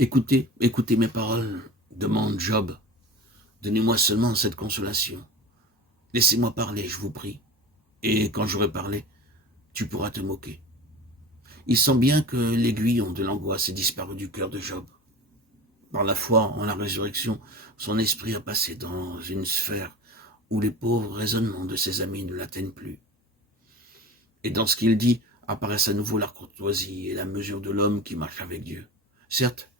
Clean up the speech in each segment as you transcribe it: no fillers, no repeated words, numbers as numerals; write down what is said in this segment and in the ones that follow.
Écoutez, écoutez mes paroles, demande Job. Donnez-moi seulement cette consolation. Laissez-moi parler, je vous prie. Et quand j'aurai parlé, tu pourras te moquer. Il sent bien que l'aiguillon de l'angoisse est disparu du cœur de Job. Par la foi en la résurrection, son esprit a passé dans une sphère où les pauvres raisonnements de ses amis ne l'atteignent plus. Et dans ce qu'il dit, apparaissent à nouveau la courtoisie et la mesure de l'homme qui marche avec Dieu. Certes,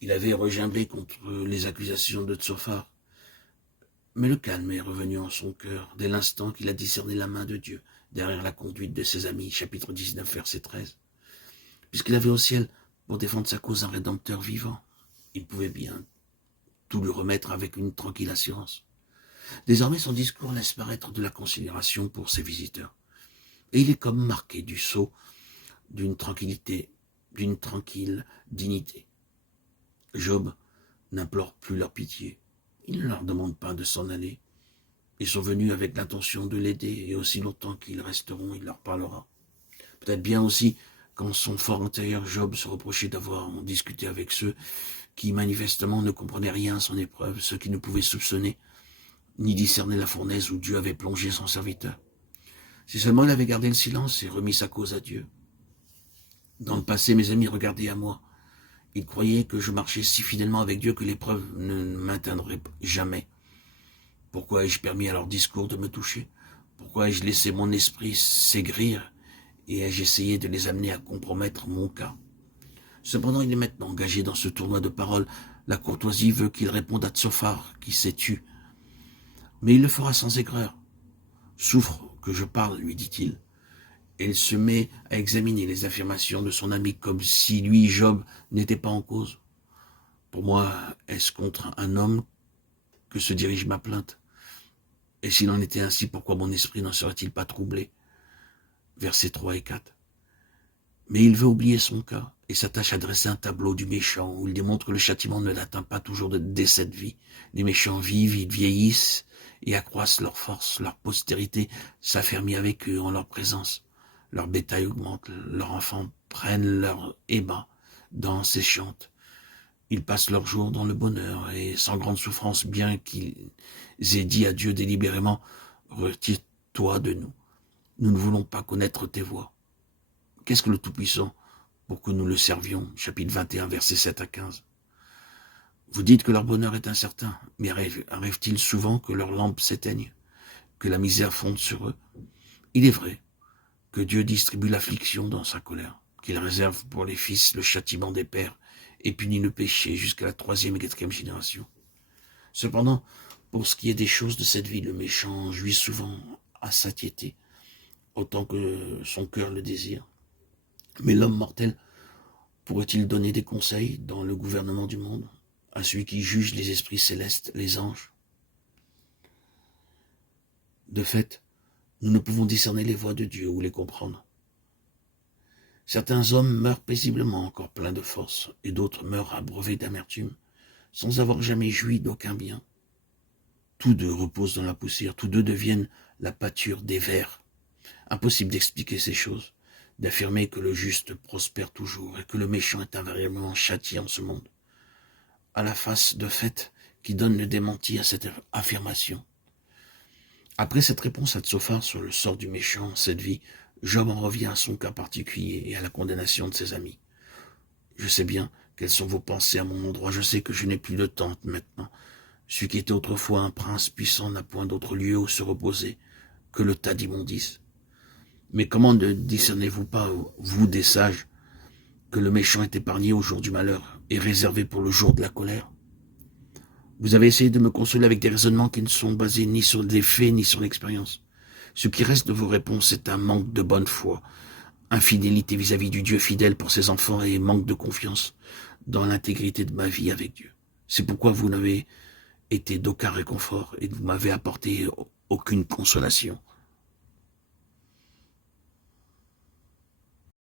il avait regimbé contre les accusations de Tsophar, mais le calme est revenu en son cœur dès l'instant qu'il a discerné la main de Dieu derrière la conduite de ses amis, chapitre 19, verset 13. Puisqu'il avait au ciel, pour défendre sa cause, un rédempteur vivant, il pouvait bien tout lui remettre avec une tranquille assurance. Désormais, son discours laisse paraître de la considération pour ses visiteurs. Et il est comme marqué du sceau d'une tranquillité, d'une tranquille dignité. Job n'implore plus leur pitié. Il ne leur demande pas de s'en aller. Ils sont venus avec l'intention de l'aider, et aussi longtemps qu'ils resteront, il leur parlera. Peut-être bien aussi, qu'en son fort intérieur, Job se reprochait d'avoir discuté avec ceux qui manifestement ne comprenaient rien à son épreuve, ceux qui ne pouvaient soupçonner ni discerner la fournaise où Dieu avait plongé son serviteur. Si seulement il avait gardé le silence et remis sa cause à Dieu. Dans le passé, mes amis regardaient à moi. Ils croyaient que je marchais si fidèlement avec Dieu que l'épreuve ne m'atteindrait jamais. Pourquoi ai-je permis à leur discours de me toucher? Pourquoi ai-je laissé mon esprit s'aigrir et ai-je essayé de les amener à compromettre mon cas? Cependant, il est maintenant engagé dans ce tournoi de paroles. La courtoisie veut qu'il réponde à Tsophar, qui s'est tu. Mais il le fera sans aigreur. Souffre que je parle, lui dit-il. Et il se met à examiner les affirmations de son ami comme si lui, Job, n'était pas en cause. Pour moi, est-ce contre un homme que se dirige ma plainte? Et s'il en était ainsi, pourquoi mon esprit n'en serait-il pas troublé? Versets 3 et 4. Mais il veut oublier son cas et s'attache à dresser un tableau du méchant où il démontre que le châtiment ne l'atteint pas toujours dès cette vie. Les méchants vivent, ils vieillissent et accroissent leur force, leur postérité s'affermit avec eux en leur présence. Leur bétail augmente, leurs enfants prennent leur ébats, dansent et chantent. Ils passent leurs jours dans le bonheur et sans grande souffrance, bien qu'ils aient dit à Dieu délibérément « Retire-toi de nous, nous ne voulons pas connaître tes voies ». Qu'est-ce que le Tout-Puissant pour que nous le servions? Chapitre 21, versets 7 à 15. Vous dites que leur bonheur est incertain, mais arrive-t-il souvent que leurs lampes s'éteignent, que la misère fonde sur eux? Il est vrai que Dieu distribue l'affliction dans sa colère, qu'il réserve pour les fils le châtiment des pères et punit le péché jusqu'à la 3e et 4e génération. Cependant, pour ce qui est des choses de cette vie, le méchant jouit souvent à satiété, autant que son cœur le désire. Mais l'homme mortel pourrait-il donner des conseils dans le gouvernement du monde à celui qui juge les esprits célestes, les anges? De fait, nous ne pouvons discerner les voies de Dieu ou les comprendre. Certains hommes meurent paisiblement, encore pleins de force, et d'autres meurent abreuvés d'amertume, sans avoir jamais joui d'aucun bien. Tous deux reposent dans la poussière, tous deux deviennent la pâture des vers. Impossible d'expliquer ces choses, d'affirmer que le juste prospère toujours et que le méchant est invariablement châtié en ce monde. À la face de fait qui donne le démenti à cette affirmation. Après cette réponse à Tsophar sur le sort du méchant, cette vie, Job en revient à son cas particulier et à la condamnation de ses amis. Je sais bien quelles sont vos pensées à mon endroit, je sais que je n'ai plus de tente maintenant. Celui qui était autrefois un prince puissant n'a point d'autre lieu où se reposer que le tas d'immondices. Mais comment ne discernez-vous pas, vous des sages, que le méchant est épargné au jour du malheur et réservé pour le jour de la colère? Vous avez essayé de me consoler avec des raisonnements qui ne sont basés ni sur des faits ni sur l'expérience. Ce qui reste de vos réponses est un manque de bonne foi, infidélité vis-à-vis du Dieu fidèle pour ses enfants et manque de confiance dans l'intégrité de ma vie avec Dieu. C'est pourquoi vous n'avez été d'aucun réconfort et vous m'avez apporté aucune consolation.